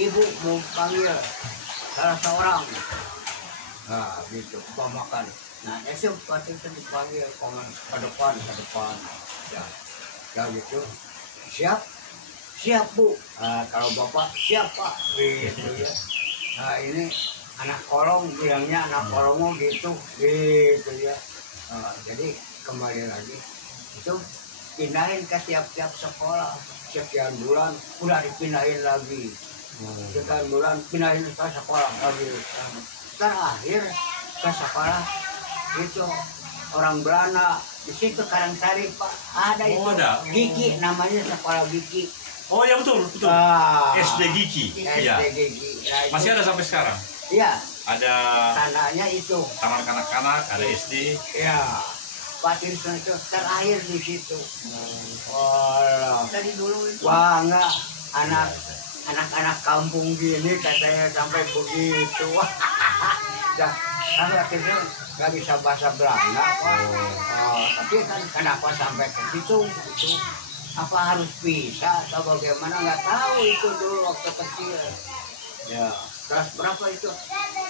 ibu mau panggil salah seorang, nah gitu makan. Nah esok pasti itu dipanggil ke depan, ya, ya gitu. Siap bu. Nah, kalau bapak siapa gitu ya. Nah ini anak kolong bilangnya anak kolongmu gitu ya. Jadi kembali lagi itu pindahin ke tiap-tiap sekolah, sekian bulan udah dipindahin lagi, sekian bulan pindahin ke sekolah lagi. Terakhir ke sekolah itu orang Belanda di situ Karangsari Pak, ada itu Giki, namanya sekolah Giki. Oh ya betul. SD Giki. SD Giki. Nah, masih ada sampai sekarang. Iya. Ada tandanya itu. Taman kanak-kanak, ada SD. Iya. Pak Tirson itu terakhir di situ. Oh, dari dulu itu. Wah enggak, anak-anak kampung gini katanya sampai begitu. Dah, tapi akhirnya nggak bisa bahasa Belanda, Pak. Tapi kan kenapa sampai ke situ? Itu apa harus bisa atau bagaimana, nggak tahu itu dulu waktu kecil. Ya, kelas berapa itu?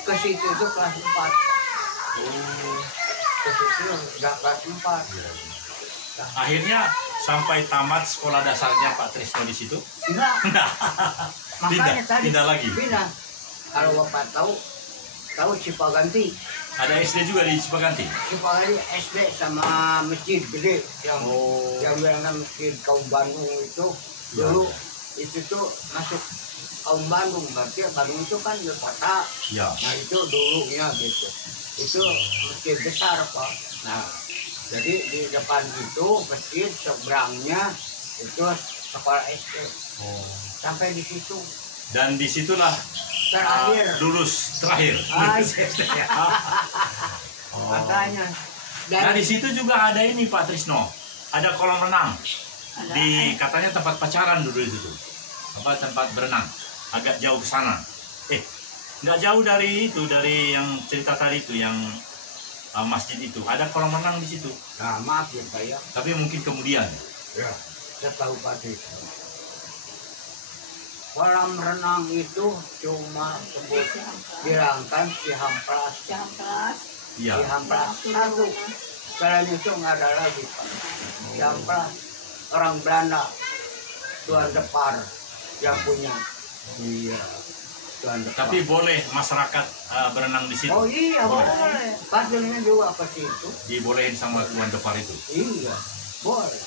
Ke situ itu kelas 4. Ke situ nggak kelas 4. Akhirnya sampai tamat sekolah dasarnya Pak Trisno di situ? Enggak. Makanya tadi pindah lagi. Pindah. Kalau Bapak tahu Cipaganti. Ada SD juga di Cipaganti. Cipaganti SD sama masjid gede yang bilangnya masjid kaum Bandung itu dulu itu tuh masuk kaum Bandung, berarti Bandung itu kan di kota. Ya. Nah itu dulunya gitu. Itu masjid besar Pak. Nah jadi di depan itu masjid, seberangnya itu sekolah SD. Sampai di situ. Dan disitulah terakhir lulus terakhir. Makanya. Nah di situ juga ada ini Pak Trisno, ada kolam renang. Katanya tempat pacaran dulu itu tuh, tempat berenang. Agak jauh ke sana. Nggak jauh dari itu, dari yang cerita tadi itu, yang masjid itu. Ada kolam renang di situ. Nah maaf ya Pak ya. Tapi mungkin kemudian. Ya, saya tahu Pak Trisno. Kolam renang itu cuma bilangkan Cihamplas. Iya. Cihamplas satu. Selain itu nggak ada lagi Pak. Cihamplas orang Belanda, Tuan Depar yang punya. Iya. Tuan Depar. Tapi boleh masyarakat berenang di situ. Oh iya boleh. Pastinya juga apa sih itu? Dibolehin sama Tuan Depar itu. Iya, boleh.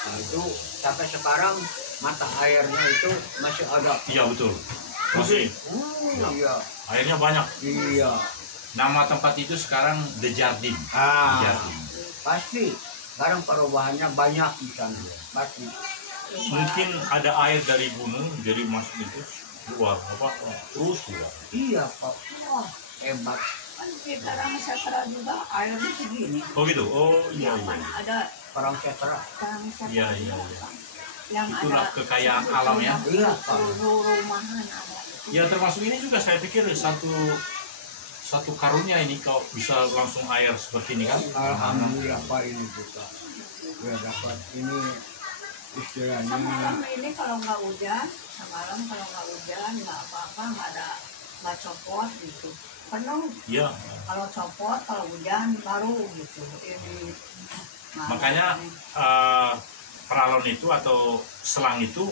Nah, itu sampai sekarang mata airnya itu masih ada. Iya betul. Masih. Iya. Airnya banyak. Iya. Nama tempat itu sekarang The Jardin. Jardin. Pasti. Sekarang perubahannya banyak di sana. Pasti. Mungkin ada air dari gunung jadi masuk itu keluar terus keluar. Iya Pak. Wah, hebat. Kan sekarang setelah juga airnya segini. Oh gitu. Oh iya. Ada Perang setra. Iya. Yang itulah ada kekayaan alam ya. Iya Pak. Rumahan ada. Ya termasuk ini juga saya pikir satu karunia ini kalau bisa langsung air seperti ini kan. Alhamdulillah Pak ini kita. Ya dapat ini istilahnya. Semalam ini kalau nggak hujan, nggak apa-apa, nggak copot gitu. Penuh. Iya. Kalau copot, kalau hujan baru gitu. Ini. Makanya peralon itu atau selang itu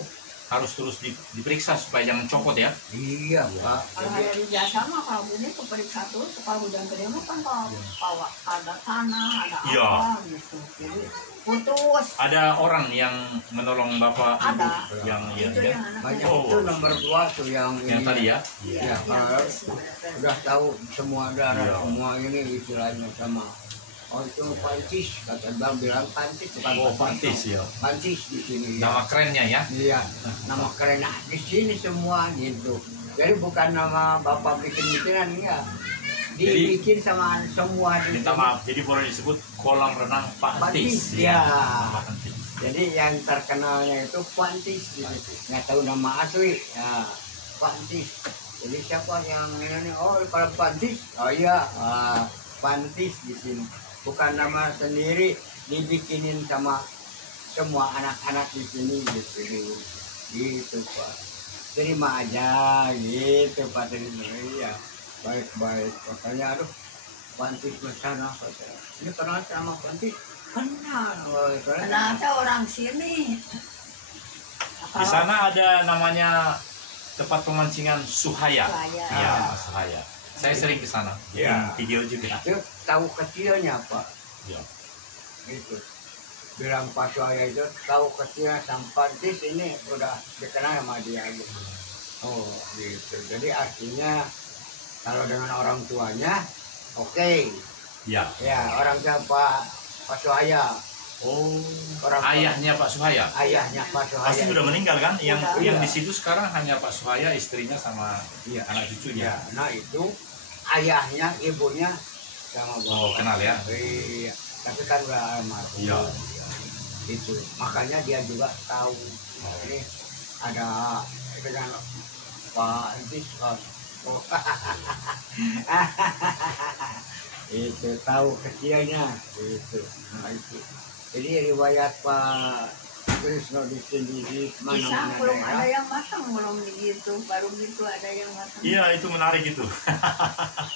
harus terus diperiksa supaya jangan copot ya. Iya Pak. Kalau hari biasa mah kalau bunyi keperiksa tuh, kalau hujan gede mah kan kalau ada tanah, ada apa gitu. Jadi putus. Ada orang yang menolong Bapak ada. Ibu yang Banyak itu nomor 2 tuh yang tadi ya. Iya, kalau udah tahu semua daerah semua ini istilahnya sama. Oh itu pancis, kata Bang bilang pancis bukan pancis ya. Pancis di sini. Nama kerennya ya. Iya, nama keren. Nah, di sini semua gitu. Jadi bukan nama Bapak bikin-bikinan enggak. Dibikin sama semua di minta maaf, jadi boleh disebut kolam renang Pantis. Ya. Jadi yang terkenalnya itu Pantis gitu. Nggak tahu nama asli. Ya, Pantis. Jadi siapa yang ini? Oh, kalau Pantis. Oh iya, Pantis di sini. Bukan nama sendiri, dibikinin sama semua anak-anak di sini gitu. Gitu Pak. terima aja gitu Pak Tris. Ya baik-baik, makanya aduh Pantis bersana ini kenal sama Pantis kenal Ternyata orang sini. Di sana ada namanya tempat pemancingan Suhaya. Suhaya. Ya, Suhaya. Saya sering ke sana. Ya. Video juga. itu tahu kecilnya Pak Ya. gitu bilang Pak Suhaya itu tahu kecilnya sama Pantis ini udah dikenal sama dia gitu. Oh gitu, jadi artinya kalau dengan orang tuanya oke. Ya. Ya orang tua Pak Suhaya. Oh. Orang Ayahnya Pak Suhaya. ayahnya Pak Suhaya Pasti sudah meninggal kan? Yang Sudah. yang Iya. di situ sekarang hanya Pak Suhaya, istrinya sama Iya. anak cucunya. Ya, nah itu ayahnya, ibunya sama bapak. Oh, kenal ya? Iya, tapi kan udah almarhum. Iya. Itu, makanya dia juga tahu. Ini ada dengan Pak Entis. Oh. Itu tahu kecilnya. Itu, nah itu. Jadi riwayat Pak Krisno di sini di Pisang mana-mana belum ada daerah. yang matang, belum begitu. Baru gitu ada yang matang. Iya, itu menarik itu.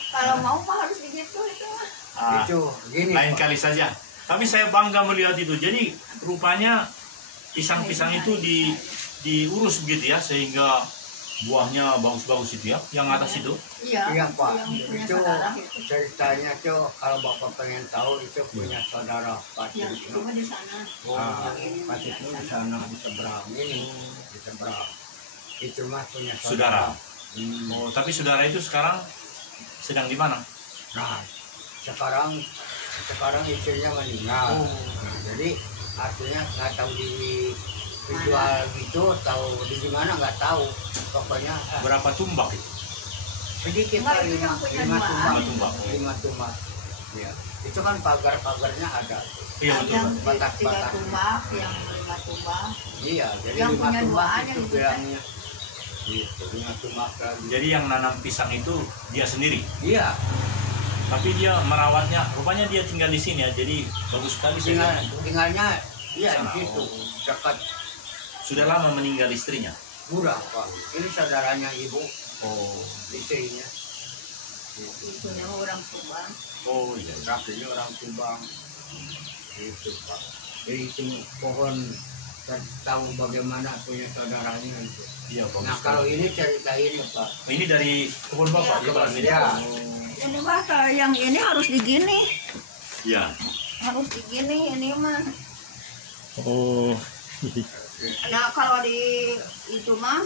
Kalau mau mah harus begitu itu. Ah, Itu gini. lain Pak. kali saja. Tapi saya bangga melihat itu. Jadi rupanya pisang-pisang itu diurus begitu ya, sehingga buahnya bagus-bagus itu ya. Yang atas itu. Iya. Iya Pak, Yang punya itu saudara itu. ceritanya tuh kalau Bapak pengen tahu itu punya saudara Pak Yang itu Trisno. mah di sana. Ah, Yang ini Pak mah Trisno di di sana. sana di seberang ini, di seberang. Itu mah punya Saudara. Hmm. Oh, tapi saudara itu sekarang sedang di mana? Nah, sekarang istrinya meninggal. Nah, jadi artinya nggak tahu dijual gitu, tahu di mana nggak tahu. Pokoknya Berapa tumbak itu? sedikit Enggak, Pak, itu yang punya lima dua. tumbak. Lima tumbak. Lima tumbak. Ya. Itu kan pagar-pagarnya ada. Iya Ada betul. yang Pak. Batak-batak. 3 tumbak, yang 5 tumbak. Iya, jadi Yang lima punya tumbak dua aja itu gitu, bilangnya. Gitu, 5 tumbak lagi. Jadi yang nanam pisang itu dia sendiri. Iya, Tapi dia merawatnya, rupanya dia tinggal di sini ya. Jadi bagus sekali sih. tinggalnya iya Sana. di situ, dekat Sudah lama meninggal istrinya. murah Pak. Ini saudaranya ibu, Oh. istrinya. Gitu. Punya orang Subang. Oh iya. Rapinya orang Subang. Gitu Pak. Jadi itu pohon dan tahu bagaimana punya saudaranya itu. Iya bagus. Nah kalau ini cerita ini Pak. Ini dari kebun bapak ya, Pak? Iya. Ini mah kalau yang ini harus digini. Iya. Harus digini ini mah. Oh. Nah kalau di itu mah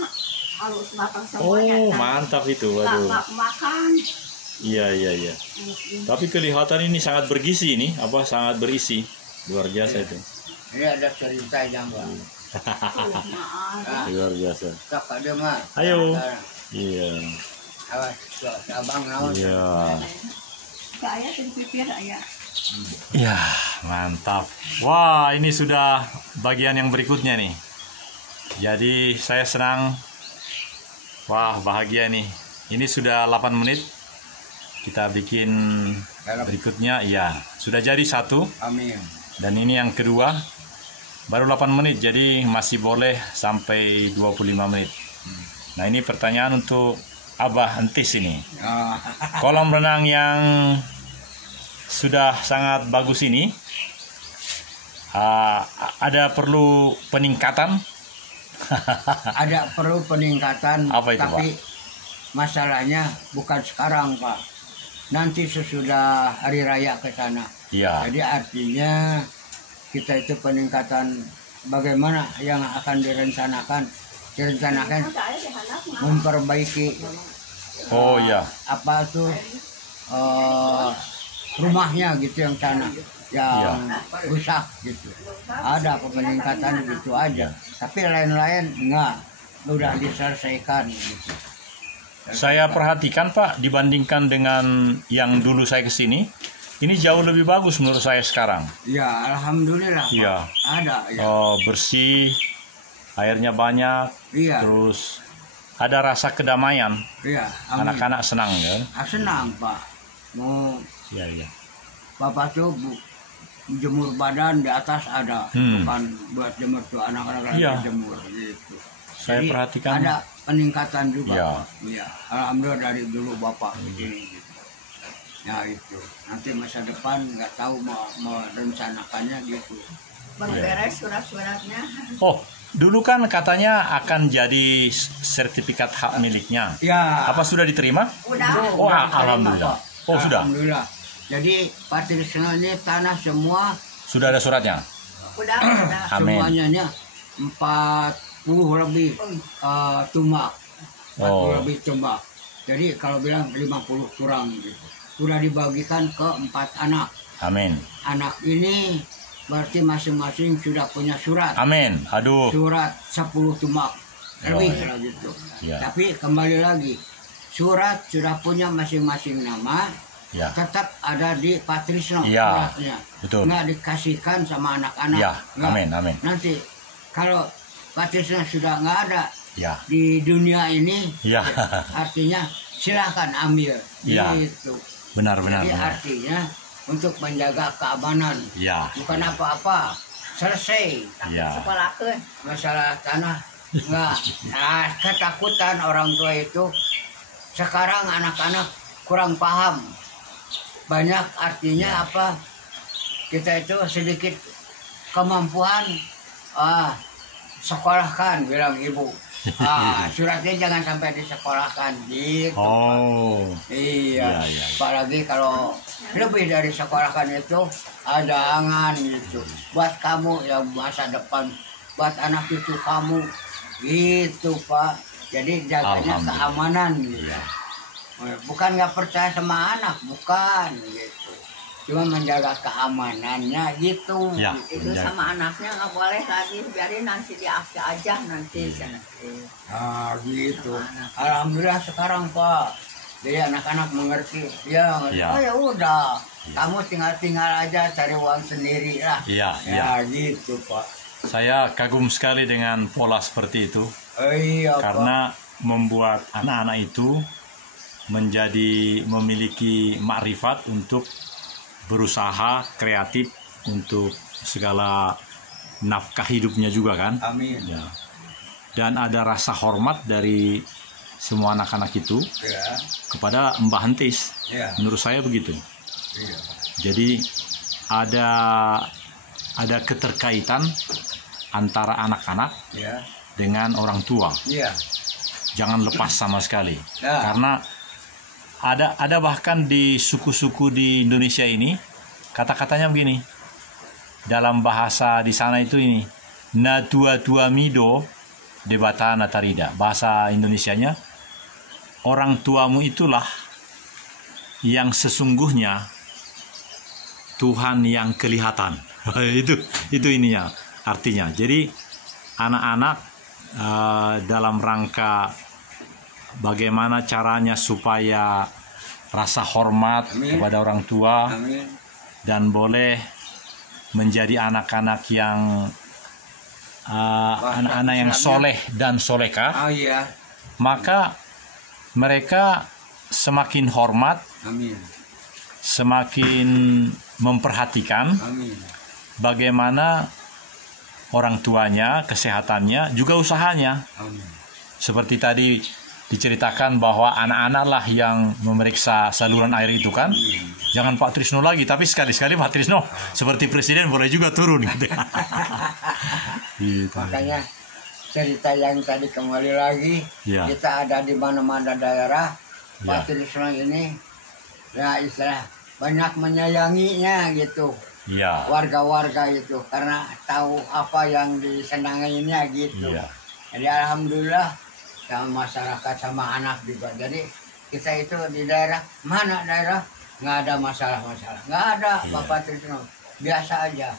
harus makan semuanya. Oh, Nah, mantap itu. nggak makan. Iya, iya, iya. Tapi kelihatan ini sangat bergizi ini, apa sangat berisi. Luar biasa itu. Ini ada ceritanya Pak. Maaf. Luar biasa. Tak ada mah. Ayo. Iya. Awas, abang naon. Iya. Saya terpikir ayah. Ya, mantap. Wah, ini sudah bagian yang berikutnya nih. Jadi saya senang. Wah, bahagia nih. Ini sudah 8 menit. Kita bikin berikutnya. Iya, sudah jadi 1. Amin. Dan ini yang kedua. Baru 8 menit, jadi masih boleh sampai 25 menit. Nah, ini pertanyaan untuk Abah Entis ini. Ah, Kolam renang yang sudah sangat bagus ini, ada perlu peningkatan? ada perlu peningkatan. Apa itu, tapi masalahnya bukan sekarang Pak. Nanti sesudah hari raya ke sana. Iya. Jadi artinya kita itu peningkatan bagaimana yang akan direncanakan memperbaiki Oh iya. apa tuh rumahnya gitu yang sana yang rusak gitu. Ada peningkatan gitu aja. Tapi lain-lain enggak, udah diselesaikan gitu. Saya perhatikan Pak, dibandingkan dengan yang dulu saya kesini, ini jauh lebih bagus menurut saya sekarang. Ya alhamdulillah Pak. Iya. Ada ya. Bersih, airnya banyak, Iya. terus ada rasa kedamaian. Iya. Amin. Anak-anak senang kan? Senang Pak. Mau Iya, iya. Bapak tuh jemur badan di atas ada, bukan buat jemur tuh anak-anak lagi Iya. jemur gitu. Saya Jadi perhatikan. ada peningkatan juga. Ya. Pak. Ya, alhamdulillah dari dulu Bapak begini. Gitu. Ya itu. Nanti masa depan nggak tahu mau merencanakannya gitu. Beres surat-suratnya. Oh, dulu kan katanya akan jadi sertifikat hak miliknya. Ya. Apa sudah diterima? Udah. Oh, Udah diterima, alhamdulillah. Pak. Oh, sudah. Alhamdulillah. Jadi Pak Trisno ini tanah semua Sudah ada suratnya. Udah. Amin. semuanya 40 lebih tumbak. 40 Oh. lebih tumbak. Jadi kalau bilang 50 kurang gitu. Sudah dibagikan ke 4 anak. Amin. Anak ini berarti masing-masing sudah punya surat. Amin. Aduh. Surat 10 tumbak. Lebih iya. lah gitu. Ya. Tapi kembali lagi. Surat sudah punya masing-masing nama. Ya. Tetap ada di Pak Trisno Iya. suratnya. Betul. Nggak dikasihkan sama anak-anak. Ya. Nggak. Amin. Amin. Nanti kalau Pak Trisno sudah nggak ada Ya. di dunia ini, Ya. artinya silahkan ambil. Ya. Gitu. Benar, benar, Jadi benar. artinya untuk menjaga keamanan, Ya. bukan apa-apa. Selesai Ya. Sekolahkeun. masalah tanah. Nggak. Nah, ketakutan orang tua itu sekarang anak-anak kurang paham. Banyak artinya apa? Kita itu sedikit kemampuan sekolahkan, bilang ibu. Suratnya jangan sampai disekolahkan gitu. Oh. Iya. Iya, iya. Apalagi kalau lebih dari sekolahkan itu ada angan gitu. Buat kamu yang masa depan, buat anak cucu kamu gitu Pak. Jadi jaganya Alhamdulillah. keamanan gitu. Iya. Bukan nggak percaya sama anak, bukan gitu. Cuma menjaga keamanannya gitu. Ya. Itu sama anaknya nggak boleh lagi, biarin nanti diaksa aja nanti. Gitu. Alhamdulillah sekarang Pak. Jadi anak-anak mengerti. Ya, Ya. oh ya udah. Kamu tinggal aja cari uang sendiri lah. Iya, Ya gitu Pak. Saya kagum sekali dengan pola seperti itu. Oh, iya Karena membuat anak-anak itu menjadi memiliki makrifat untuk berusaha kreatif untuk segala nafkah hidupnya juga kan. Pak. Amin. Ya. Dan ada rasa hormat dari semua anak-anak itu Ya. kepada Mbah Hentis. Ya. Menurut saya begitu. Iya. Jadi ada keterkaitan antara anak-anak Ya. dengan orang tua. Iya. Jangan lepas sama sekali. Ya. Karena ada bahkan di suku-suku di Indonesia ini kata-katanya begini. Dalam bahasa di sana itu ini, na tua tua mido debata natarida. Bahasa Indonesianya, orang tuamu itulah yang sesungguhnya Tuhan yang kelihatan. itu ininya artinya. Jadi anak-anak dalam rangka bagaimana caranya supaya rasa hormat Amin. kepada orang tua Amin. dan boleh menjadi anak-anak yang anak-anak yang soleh dan solekah, Oh iya. maka mereka semakin hormat, Amin. semakin memperhatikan Amin. bagaimana orang tuanya, kesehatannya, juga usahanya. Amin. Seperti tadi diceritakan bahwa anak-anak lah yang memeriksa saluran air itu kan. Jangan Pak Trisno lagi, tapi sekali-sekali Pak Trisno seperti presiden boleh juga turun gitu. Gitu. Makanya cerita yang tadi kembali lagi, Ya. kita ada di mana-mana daerah, Ya. Pak Trisno ini ya istilah banyak menyayanginya gitu. Iya. Warga-warga itu karena tahu apa yang disenanginya gitu. Iya. Jadi alhamdulillah sama masyarakat sama anak juga. Jadi kita itu di daerah mana daerah nggak ada masalah-masalah, nggak ada. Iya. Bapak Trisno biasa aja.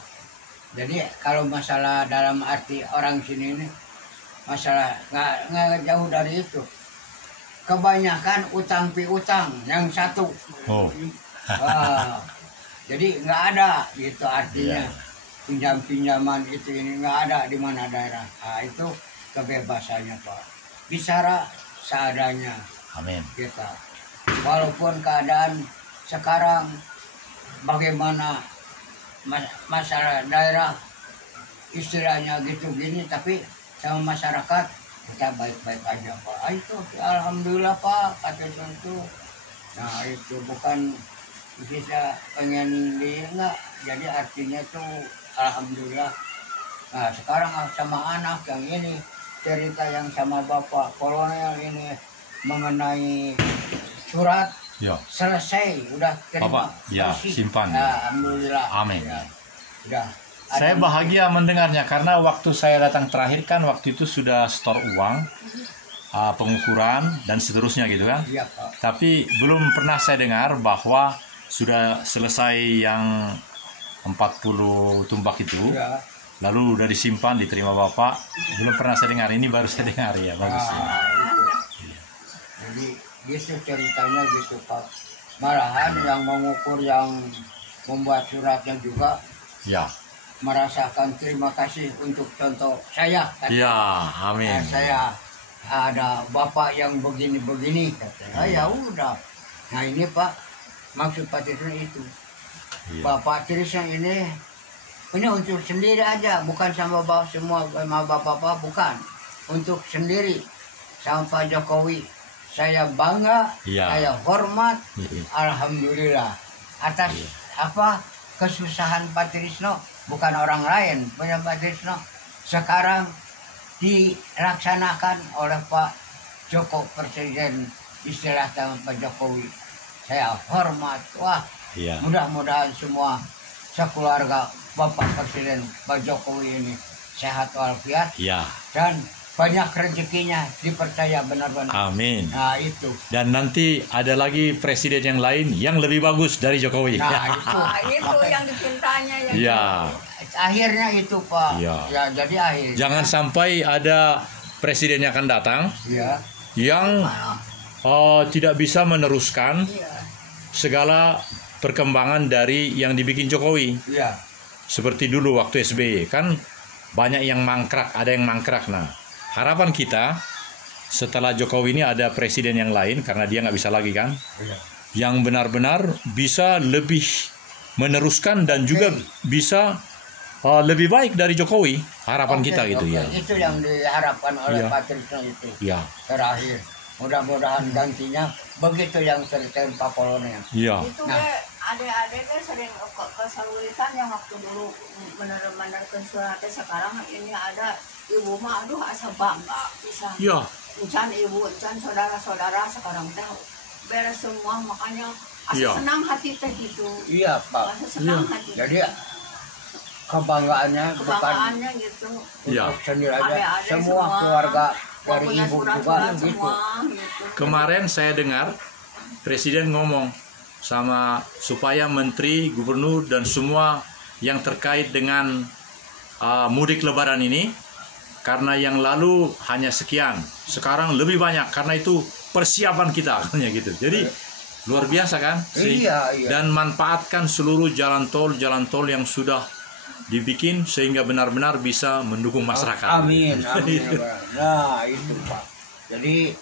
Jadi kalau masalah dalam arti orang sini ini masalah nggak jauh dari itu. Kebanyakan utang piutang yang satu. Oh. Wah, jadi nggak ada gitu artinya Iya. pinjam-pinjaman itu ini nggak ada di mana daerah. Nah, itu kebebasannya Pak. Bicara seadanya Amin. kita. Walaupun keadaan sekarang bagaimana masalah daerah istilahnya gitu gini, tapi sama masyarakat kita baik-baik aja Pak. Itu alhamdulillah Pak, kata itu. Nah itu bukan bisa pengen di enggak, jadi artinya tuh alhamdulillah. Nah sekarang sama anak yang ini cerita yang sama Bapak Kolonel ini mengenai surat Ya. selesai, udah terima. Bapak, ya, kasih. simpan. Nah, alhamdulillah. Amin. Ya, udah. Saya bahagia mendengarnya karena waktu saya datang terakhir kan waktu itu sudah setor uang, pengukuran dan seterusnya gitu kan. Iya Pak. Tapi belum pernah saya dengar bahwa sudah selesai yang 40 tumbak itu, Ya. lalu udah disimpan diterima Bapak. Belum pernah saya dengar, ini baru saya dengar ya, bagus. Nah, itu. Jadi gitu ceritanya gitu Pak. Malahan yang mengukur, yang membuat suratnya juga Ya, merasakan terima kasih untuk contoh saya. ya, amin. Saya ada bapak yang begini-begini katanya. Ya udah. Nah ini Pak, maksud Pak Trisno itu. Iya. Bapak Trisno ini untuk sendiri aja, bukan sama bapak semua, sama bapak-bapak, bukan. Untuk sendiri sama Pak Jokowi. Saya bangga, Iya. saya hormat, Iya. alhamdulillah atas Iya. apa kesusahan Pak Trisno, bukan orang lain punya Pak Trisno. Sekarang dilaksanakan oleh Pak Joko Presiden, istilah Pak Jokowi. Saya hormat, wah Iya. mudah-mudahan semua sekeluarga Bapak Presiden Pak Jokowi ini sehat walafiat Ya, dan banyak rezekinya, dipercaya benar-benar. amin. Nah itu. Dan nanti ada lagi presiden yang lain yang lebih bagus dari Jokowi. Nah itu. Nah, itu yang dipintanya yang Ya, Akhirnya itu Pak. Iya. Ya jadi akhirnya. jangan sampai ada presiden yang akan datang Ya. yang tidak bisa meneruskan iya. segala perkembangan dari yang dibikin Jokowi. Ya. Seperti dulu waktu SBY kan banyak yang mangkrak, ada yang mangkrak. Nah, harapan kita setelah Jokowi ini ada presiden yang lain karena dia nggak bisa lagi kan, Ya. yang benar-benar bisa lebih meneruskan dan juga bisa lebih baik dari Jokowi. Harapan kita gitu Oke. ya. Itu yang diharapkan oleh Iya. Pak Trisno itu. Ya, Terakhir. Mudah-mudahan gantinya begitu yang ceritain Pak Kolonel. ya, Itu Nah. deh, adik-adik kan sering kesulitan yang waktu dulu benar-benar suratnya. Sekarang ini ada ibu mah, aduh asa bangga bisa. ya, Encan ibu, encan saudara-saudara sekarang teh beres semua, makanya asa Iya. senang hati teh gitu. Iya Pak. Asa senang Iya. hati. Jadi kebanggaannya bukan kebanggaannya gitu. Iya. untuk sendiri aja, Adik-adik semua semua. keluarga Mau dari punya ibu juga surat-surat gitu. semua gitu. Kemarin saya dengar presiden ngomong sama supaya menteri, gubernur dan semua yang terkait dengan mudik lebaran ini, karena yang lalu hanya sekian, sekarang lebih banyak, karena itu persiapan kita katanya gitu. Jadi luar biasa kan? Iya, iya. Dan manfaatkan seluruh jalan tol yang sudah dibikin sehingga benar-benar bisa mendukung masyarakat. Amin, amin. Itu. Nah itu Pak. Jadi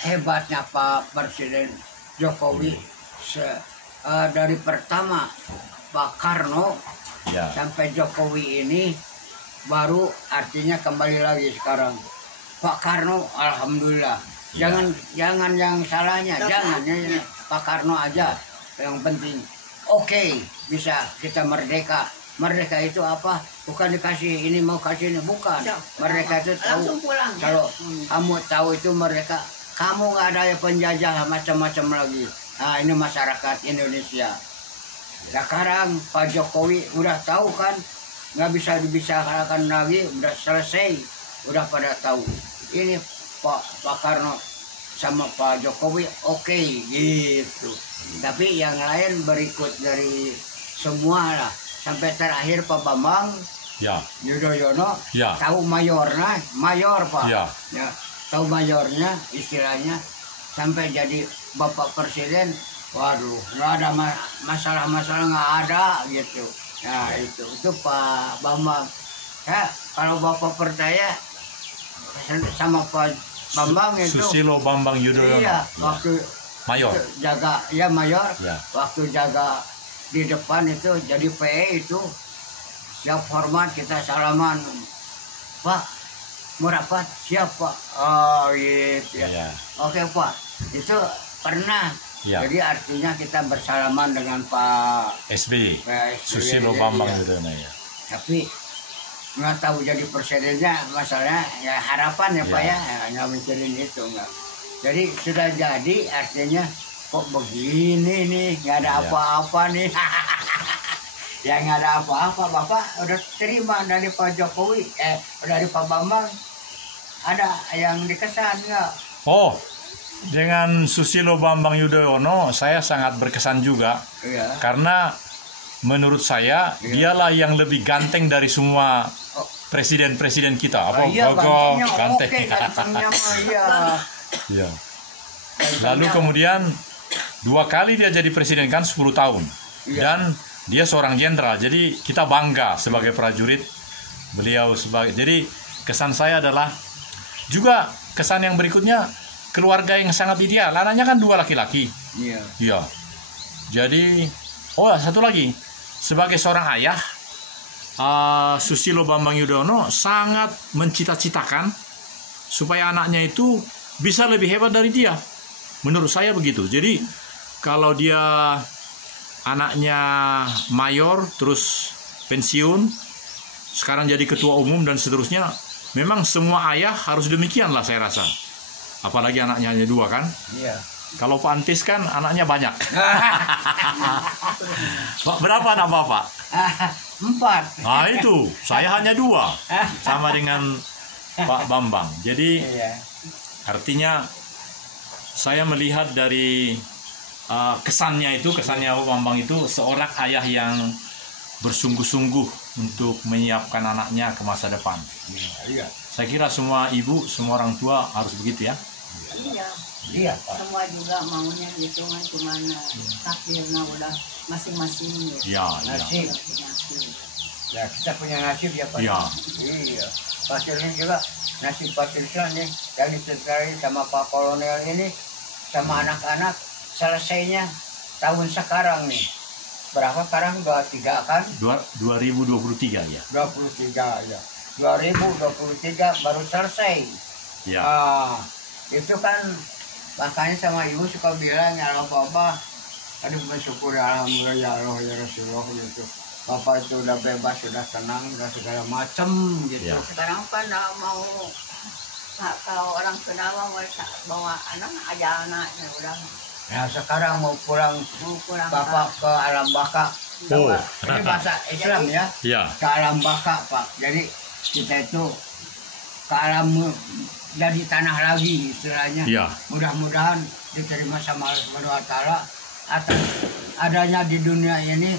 hebatnya Pak Presiden Jokowi dari pertama Pak Karno Ya, sampai Jokowi ini baru artinya kembali lagi sekarang. Pak Karno alhamdulillah. Ya. Jangan yang salahnya, jangan ya, Pak Karno aja yang penting. Oke, bisa kita merdeka. Merdeka itu apa? Bukan dikasih ini mau kasih ini, bukan. Merdeka itu tahu. Langsung pulang. ya? Kalau kamu tahu itu mereka, kamu nggak ada penjajah macam-macam lagi. Nah ini masyarakat Indonesia. Sekarang Pak Jokowi udah tahu kan, nggak bisa dibicarakan lagi, udah selesai, udah pada tahu. Ini Pak Karno sama Pak Jokowi oke, gitu. Tapi yang lain berikut dari semua lah, sampai terakhir Pak Bambang ya, Yudhoyono ya, tahu mayornya, mayor Pak. ya, Ya, tahu mayornya istilahnya sampai jadi Bapak Presiden. Waduh, nggak ada masalah-masalah, nggak ada gitu. Nah itu Pak Bambang. Ya, kalau Bapak percaya sama Pak Bambang itu. Susilo Bambang Yudhoyono. Iya, waktu Mayor. jaga, ya mayor. Ya. Waktu jaga di depan itu jadi PE itu siap hormat, kita salaman. Pak, merapat siapa? Oh gitu ya. Iya. Oke Pak, itu pernah. Ya. Jadi artinya kita bersalaman dengan Pak SBY, SBY, Susilo ya, Bambang ya. Yudhoyono ya. Tapi nggak tahu jadi presidennya, masalahnya ya harapan ya Pak ya, nggak mikirin itu nggak. Jadi sudah jadi artinya kok begini nih, nggak ada apa-apa nih. Ya nggak ada apa-apa, Bapak udah terima dari Pak Jokowi, dari Pak Bambang, ada yang dikesan nggak? Oh, dengan Susilo Bambang Yudhoyono saya sangat berkesan juga. Iya. Karena menurut saya dialah yang lebih ganteng dari semua presiden-presiden kita. Apa Iya, ganteng. Oke, gantengnya mah iya. Iya. Lalu kemudian 2 kali dia jadi presiden kan 10 tahun. Iya. Dan dia seorang jenderal. Jadi kita bangga sebagai prajurit beliau sebagai. Jadi kesan saya adalah juga kesan yang berikutnya keluarga yang sangat ideal. Anaknya kan 2 laki-laki. Iya. Iya. Jadi satu lagi. Sebagai seorang ayah, Susilo Bambang Yudhoyono sangat mencita-citakan supaya anaknya itu bisa lebih hebat dari dia. Menurut saya begitu. Jadi kalau dia anaknya mayor terus pensiun, sekarang jadi ketua umum dan seterusnya, memang semua ayah harus demikian lah saya rasa. Apalagi anaknya hanya 2 kan. Iya. Kalau Pak Antis kan anaknya banyak. Berapa anak Bapak? 4. Nah itu, saya hanya 2. Sama dengan Pak Bambang. Jadi Iya. artinya saya melihat dari kesannya Pak Bambang itu seorang ayah yang bersungguh-sungguh untuk menyiapkan anaknya ke masa depan. Iya. Saya kira semua ibu, semua orang tua harus begitu ya. Iya. Iya, Pak. Semua juga maunya gitu kan, cuman takdirnya udah masing-masing gitu. Iya, iya. Nasib. Nasib. Ya, kita punya nasib ya, Pak. Iya. Iya. Pak Sirlin juga nasib Pak Sirlin nih yang disertai sama Pak Kolonel ini sama anak-anak selesainya tahun sekarang nih. Berapa sekarang? 23 kan? 2023 ya. 23 ya. 2023 baru selesai. Ya. Itu kan makanya sama ibu suka bilang ya Allah Bapak, aduh bersyukur ya Alhamdulillah ya Allah ya Rasulullah gitu. Bapak itu udah bebas, sudah tenang, udah segala macem gitu. Ya. Sekarang kan nggak mau kalau orang Sunda mau bawa anak aja anaknya udah Nah sekarang mau pulang pulang Bapak ke alam baka. Oh. Ini bahasa Islam ya, Ya. ke alam baka Pak. Jadi kita itu ke alam dari tanah lagi istilahnya. Ya. Mudah-mudahan diterima sama Allah Subhanahu wa Ta'ala atas adanya di dunia ini,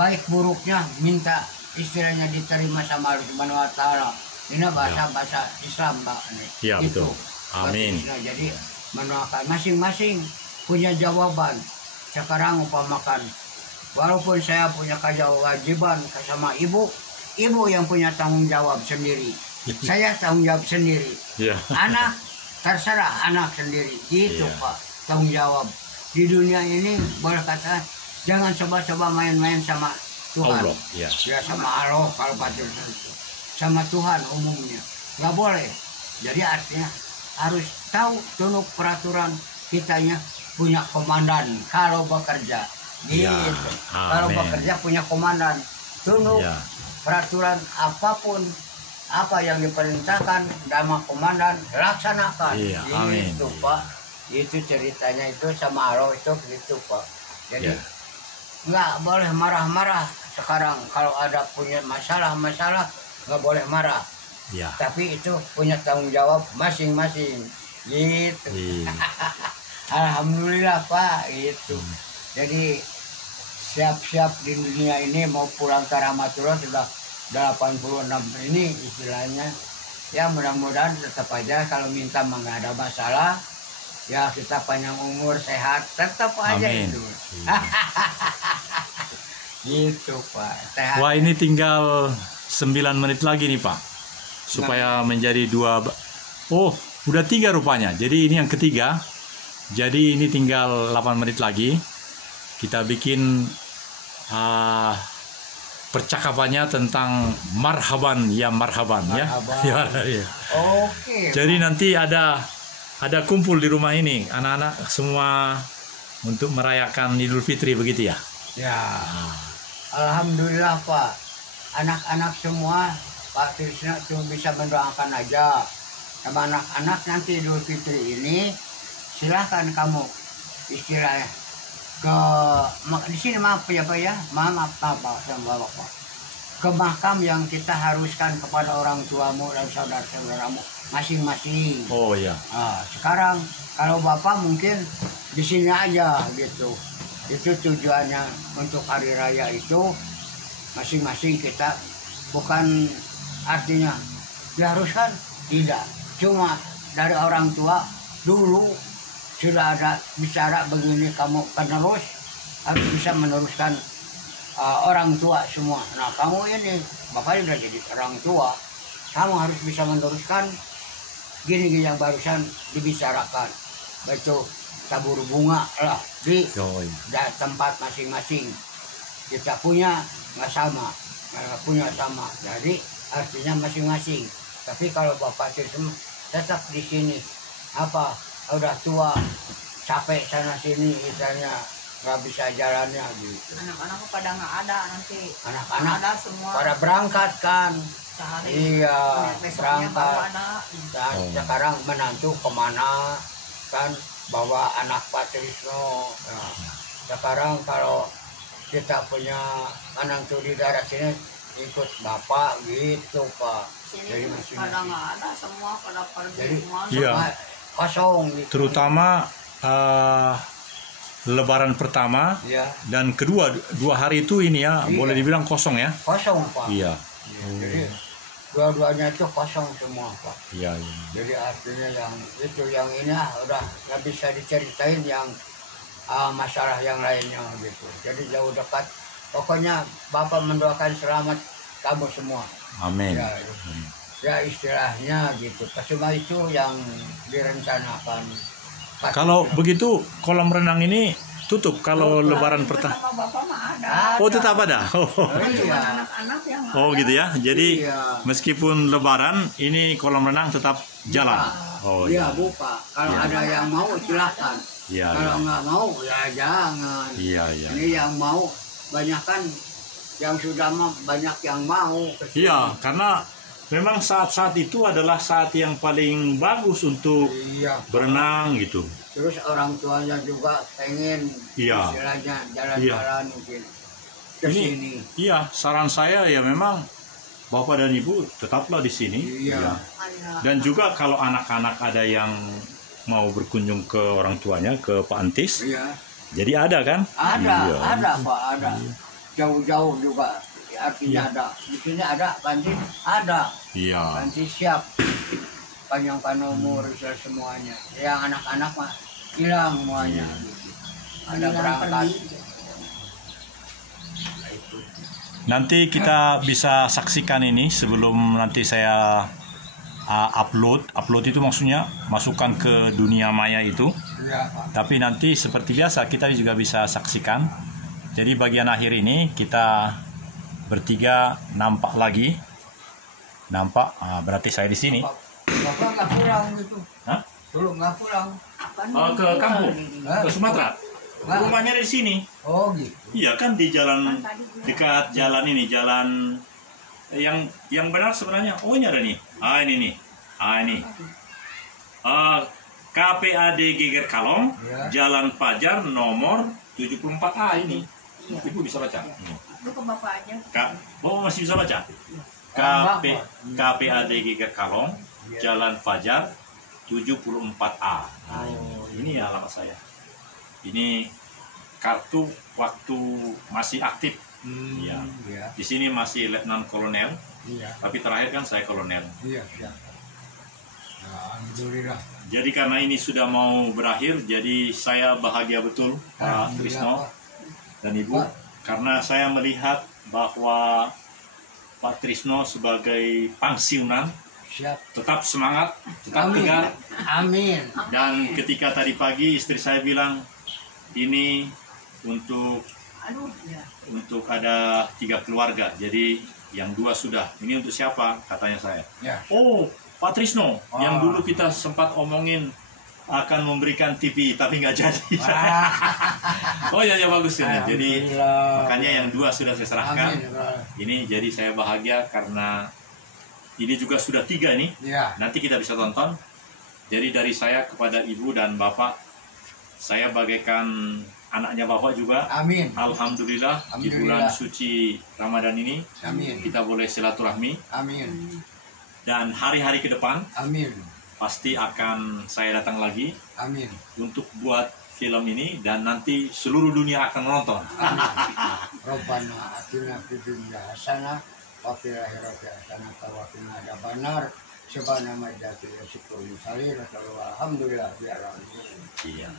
baik buruknya minta istilahnya diterima sama Allah Subhanahu wa Ta'ala. Ini bahasa Islam Pak. Ya, Itu. betul. Amin. Nah, jadi mendoakan masing-masing punya jawaban. Sekarang umpamakan walaupun saya punya kewajiban sama ibu yang punya tanggung jawab sendiri. Saya tanggung jawab sendiri. Ya. Anak terserah anak sendiri. Gitu Iya. Pak, tanggung jawab. Di dunia ini boleh kata jangan coba-coba main-main sama Tuhan. Allah. Ya. Ya sama Allah kalau batin itu. Sama Tuhan umumnya. Nggak boleh. Jadi artinya harus tahu tunduk peraturan kitanya, punya komandan kalau bekerja. Gitu. Ya, Kalau amin. bekerja punya komandan. Tunduk Ya. peraturan apapun apa yang diperintahkan sama komandan laksanakan. Iya, amin. Itu Pak, itu ceritanya itu sama Allah itu gitu Pak. Jadi Ya. nggak boleh marah-marah sekarang kalau ada punya masalah nggak boleh marah, Ya. tapi itu punya tanggung jawab masing-masing gitu. Iya. Alhamdulillah Pak itu. Jadi siap-siap di dunia ini mau pulang ke rahmatullah sudah 86 ini istilahnya. Ya mudah-mudahan tetap aja kalau minta nggak ada masalah. Ya kita panjang umur sehat tetap aja Amin. itu. Gitu Pak. Sehat. Wah, ini tinggal 9 menit lagi nih Pak, supaya menjadi 2. Oh, udah 3 rupanya. Jadi ini yang ketiga. Jadi ini tinggal 8 menit lagi. Kita bikin percakapannya tentang marhaban ya marhaban, Marhaban. ya. Ya. Oke. Jadi nanti ada kumpul di rumah ini anak-anak semua untuk merayakan Idul Fitri begitu ya. Ya. Alhamdulillah Pak. Anak-anak semua Pak Trisno cuma bisa mendoakan aja. Sama anak-anak nanti Idul Fitri ini silahkan kamu istilahnya di sini maaf ya Pak ya, maaf sama Bapak, ke makam yang kita haruskan kepada orang tuamu dan saudara-saudaramu masing-masing. Oh ya. Nah, sekarang kalau Bapak mungkin di sini aja gitu. Itu tujuannya untuk hari raya itu masing-masing kita, bukan artinya diharuskan, tidak. Cuma dari orang tua dulu sudah ada bicara begini, kamu penerus harus bisa meneruskan orang tua semua. Nah kamu ini Bapak udah jadi orang tua, kamu harus bisa meneruskan gini yang barusan dibicarakan, itu tabur bunga lah di tempat masing-masing. Kita punya nggak sama, punya sama, jadi artinya masing-masing. Tapi kalau Bapak itu tetap di sini, apa udah tua, capek sana sini, misalnya nggak bisa jalannya gitu. Anak-anak pada nggak ada nanti. Anak-anak ada semua. pada berangkat kan. Sehari. Iya, Besoknya baru berangkat. ada. Dan sekarang menantu kemana kan, bawa anak Pak Trisno. Nah, sekarang kalau kita punya menantu di daerah sini ikut Bapak gitu Pak. Sini Jadi pada masing-masing. nggak ada, semua pada pergi Jadi semua. Iya. Kosong gitu. Terutama Lebaran pertama Iya, dan kedua, 2 hari itu ini ya, Iya. boleh dibilang kosong ya. kosong Pak. Iya. Jadi dua-duanya itu kosong semua Pak. Iya, iya. Jadi artinya yang ini udah nggak bisa diceritain yang masalah yang lainnya gitu. Jadi jauh dekat. Pokoknya Bapak mendoakan selamat kamu semua. Amin. Ya istilahnya gitu. Cuma itu yang direncanakan. Kalau begitu kolam renang ini tutup kalau Lebaran pertama. Sama Bapak mah ada. Oh, tetap ada. Oh. Cuma Iya. anak-anak yang Oh ada. gitu ya. Jadi Iya. meskipun Lebaran ini kolam renang tetap jalan. Oh Iya iya. buka. Kalau Iya. ada yang mau silahkan. Iya. Kalau Iya. nggak mau ya jangan. Iya, iya. Ini yang mau banyak kan, yang sudah banyak yang mau. Iya, karena memang saat-saat itu adalah saat yang paling bagus untuk Iya. berenang gitu. Terus orang tuanya juga pengen Iya. istilahnya jalan-jalan mungkin ke sini. Iya, saran saya ya memang Bapak dan Ibu tetaplah di sini. Iya. Ada. Dan juga kalau anak-anak ada yang mau berkunjung ke orang tuanya, ke Pak Antis, Iya. jadi ada kan? Ada, Iya. ada Pak, ada. Jauh-jauh juga artinya Iya. ada. Di sini ada panti, ada. Iya. Panti siap. Panjang umur semuanya. Yang anak-anak mah hilang semuanya. Ada Bilang berangkat. pergi. Nanti kita bisa saksikan ini sebelum nanti saya upload. Upload itu maksudnya masukkan ke dunia maya itu. Iya Pak. Tapi nanti seperti biasa kita juga bisa saksikan. Jadi bagian akhir ini kita bertiga nampak lagi. Nampak, berarti saya di sini. Bapak nggak pulang gitu. Hah? Dulu nggak pulang. Kan Ke kampung, ke Sumatera. Nggak. Rumahnya di sini. Oh gitu. Iya kan di jalan Kan tadi dia- dekat jalan ini, jalan yang benar sebenarnya. Oh ini ada nih. Ini nih. Ini. KPAD Geger Kalong, Ya. Jalan Fajar nomor 74A ini. Iya. Ibu bisa baca? Itu ke Bapak aja. Masih bisa baca? KPAD Geger Kalong, Ya. Jalan Fajar 74A. Nah, Oh, ini ya alamat saya. Ini kartu waktu masih aktif. Iya. Iya. Di sini masih Letnan Kolonel, Iya. tapi terakhir kan saya Kolonel. Iya. Iya. Alhamdulillah. Jadi karena ini sudah mau berakhir, jadi saya bahagia betul Pak Trisno Pak. dan Ibu, Pak. karena saya melihat bahwa Pak Trisno sebagai pensiunan Siap. tetap semangat, tetap Amin. tegar. Amin. Dan ketika tadi pagi istri saya bilang, ini untuk Aduh, ya. Untuk ada 3 keluarga, jadi yang 2 sudah. Ini untuk siapa? Katanya saya. Ya. Oh, Pak Trisno, Oh. yang dulu kita sempat omongin akan memberikan TV, tapi nggak jadi. Oh ya, ya bagus ya. Jadi Alhamdulillah. makanya yang 2 sudah saya serahkan. Amin. Ini jadi saya bahagia karena ini juga sudah 3 nih. Ya. Nanti kita bisa tonton. Jadi dari saya kepada ibu dan bapak, saya bagaikan anaknya bapak juga. Amin. Alhamdulillah, di bulan suci Ramadan ini Amin. kita boleh silaturahmi, Amin. dan hari-hari ke depan Amin. pasti akan saya datang lagi Amin. untuk buat film ini, dan nanti seluruh dunia akan menonton. Rabbana atina fid dunya hasanah wa fil akhirati hasanah wa qina adzabannar. Subhana majdatil syukur salir alhamdulillah biar Iya.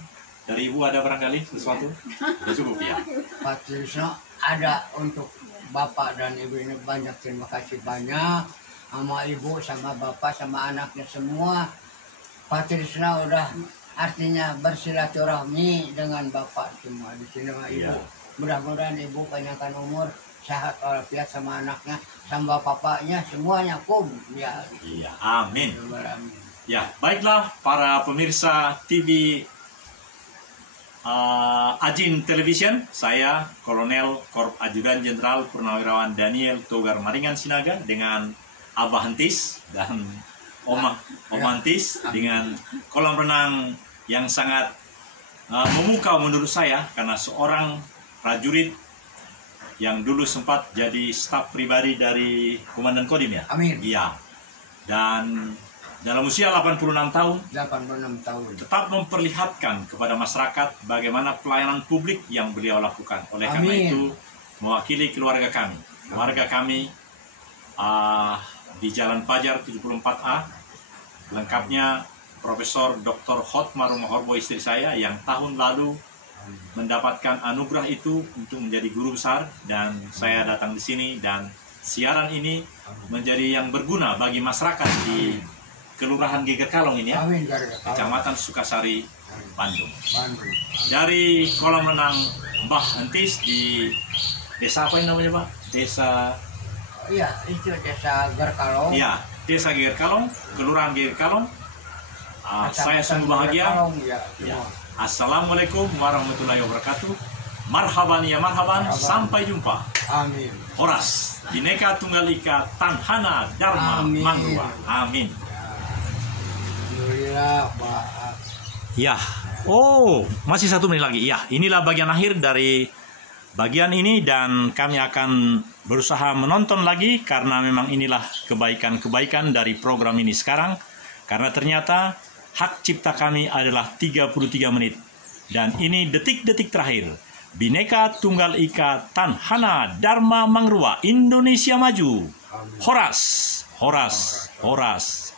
Dari ibu ada barangkali sesuatu? Sudah cukup ya. Pak Trisno ada untuk bapak dan ibu ini banyak, terima kasih banyak sama ibu sama bapak sama anaknya semua. Pak Trisno udah artinya bersilaturahmi dengan bapak semua di sini sama ibu. Iya. Mudah-mudahan ibu panjangkan umur, sehat walafiat sama anaknya sama bapaknya semuanya ya. Iya, amin. Amin. Ya, baiklah para pemirsa TV Ajin Television, saya Kolonel Korp Ajudan Jenderal Purnawirawan Daniel Togar Maringan Sinaga dengan Abah Hentis dan Om Hentis dengan kolam renang yang sangat memukau menurut saya, karena seorang prajurit yang dulu sempat jadi staf pribadi dari Komandan Kodim ya. Amin. Iya. Dan dalam usia 86 tahun 86 tahun. tetap memperlihatkan kepada masyarakat bagaimana pelayanan publik yang beliau lakukan. Oleh karena Amin. itu, mewakili keluarga kami, di Jalan Pajar 74A, lengkapnya Profesor Dr. Hotmar Mahorbo, istri saya, yang tahun lalu mendapatkan anugerah itu untuk menjadi guru besar, dan saya datang di sini, dan siaran ini menjadi yang berguna bagi masyarakat di Kelurahan Geger Kalong ini ya, Amin. Kecamatan Sukasari, Bandung. Bandung. Dari kolam renang Mbah Hentis di desa apa yang namanya Pak? Desa, Iya, itu desa Gerkalong. ya, Desa Geger Kalong, Kelurahan Geger Kalong. Saya sungguh bahagia. Ya. Assalamualaikum warahmatullahi wabarakatuh. Marhaban ya marhaban. Sampai jumpa. Amin. Horas, Bhinneka Tunggal Ika Tanhana Dharma Amin. Mangrua. Amin. Alhamdulillah, Pak. Ya, oh, masih 1 menit lagi. Ya, inilah bagian akhir dari bagian ini, dan kami akan berusaha menonton lagi karena memang inilah kebaikan-kebaikan dari program ini sekarang. Karena ternyata hak cipta kami adalah 33 menit. Dan ini detik-detik terakhir. Bhinneka Tunggal Ika Tanhana Dharma Mangrua. Indonesia maju. Horas, horas, horas.